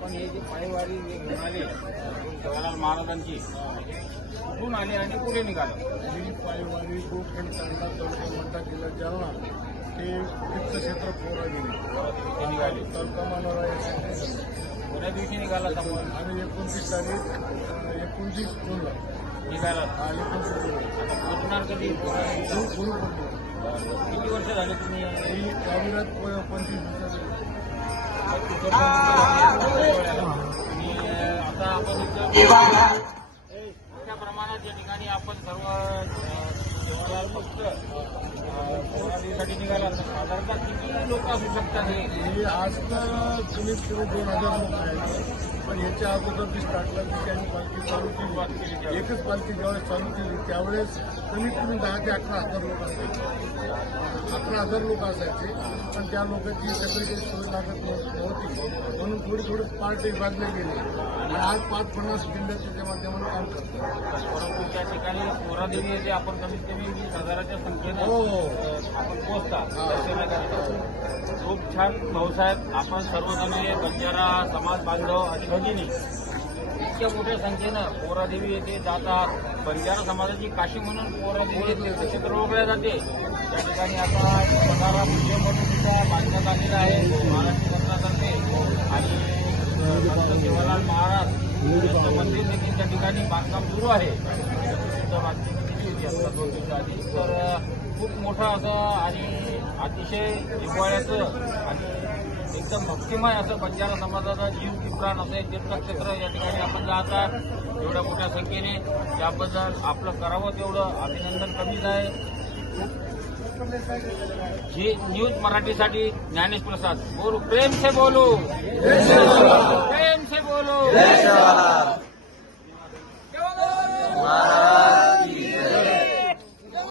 आपण हे जे पायवारी आले जवाहरलाल महाराजांची कुठून आले आणि कुठे निघालं? ही पायवारी गोखंड तांडा तालुका मंडा जिल्हा जालना ते तीर्थक्षेत्र पोरा गेली निघाले. तालुका मानोरा कोण्या दिवशी निघाला आणि एकोणतीस तारीख एकोणतीस जूनला. निघाला हा एकोणतीस जून पोचणार कधी? गुरु. किती वर्ष झाले तुम्ही? अविरत पंचवीस दिवसाची. आता मोठ्या प्रमाणात या ठिकाणी आपण सर्व अ, जवाहरलाल फक्त पोरासाठी निघाला साधारणतः किती लोक असू शकतात हे आज तर कमीत कमी दोन हजार लोक आहेत पण याच्या अगोदर जी स्टार्टला जी त्यांनी पालखी चालू केली एकच पालखी ज्यावेळेस चालू केली त्यावेळेस कमीत कमी दहा ते अकरा हजार लोक असायचे. अकरा हजार लोक असायचे. पण त्या लोकांची सगळी सोय लागत नव्हती. म्हणून थोडी थोडी पार्ट विभागले गेले. आणि आज पाच पन्नास जिल्ह्याच्या माध्यमातून काम करतात. परंतु त्या ठिकाणी येथे आपण कमीत कमी वीस हजाराच्या संख्येनं हो अ, आपण पोहोचता दर्शनाकरता खूप छान भाऊसाहेब आपण सर्वजण बंजारा समाज बांधव आणि भगिनी इतक्या मोठ्या संख्येनं पोरादेवी येथे जातात. बंजारा समाजाची काशी म्हणून पोरादेवी येथे क्षेत्र ओळखल्या जाते. त्या ठिकाणी आता स्वतःला म्युझियम म्हणून सुद्धा बांधण्यात आलेलं आहे. महाराष्ट्र शासनातर्फे आणि अ, महाराज मंदिर देखील त्या ठिकाणी बांधकाम सुरू आहे. होती आता दोन दिवसा आधी तर खूप मोठं असं आणि अतिशय जिव्हाळ्याचं आणि एकदम भक्तिमय असं बंजारा समाजाचा जीव की प्राण असं एक तीर्थक्षेत्र या ठिकाणी आपण जातात एवढ्या मोठ्या संख्येने त्याबद्दल आपलं करावं तेवढं अभिनंदन कमीच आहे. जी न्यूज मराठीसाठी ज्ञानेश प्रसाद बोलू. प्रेम से बोलू.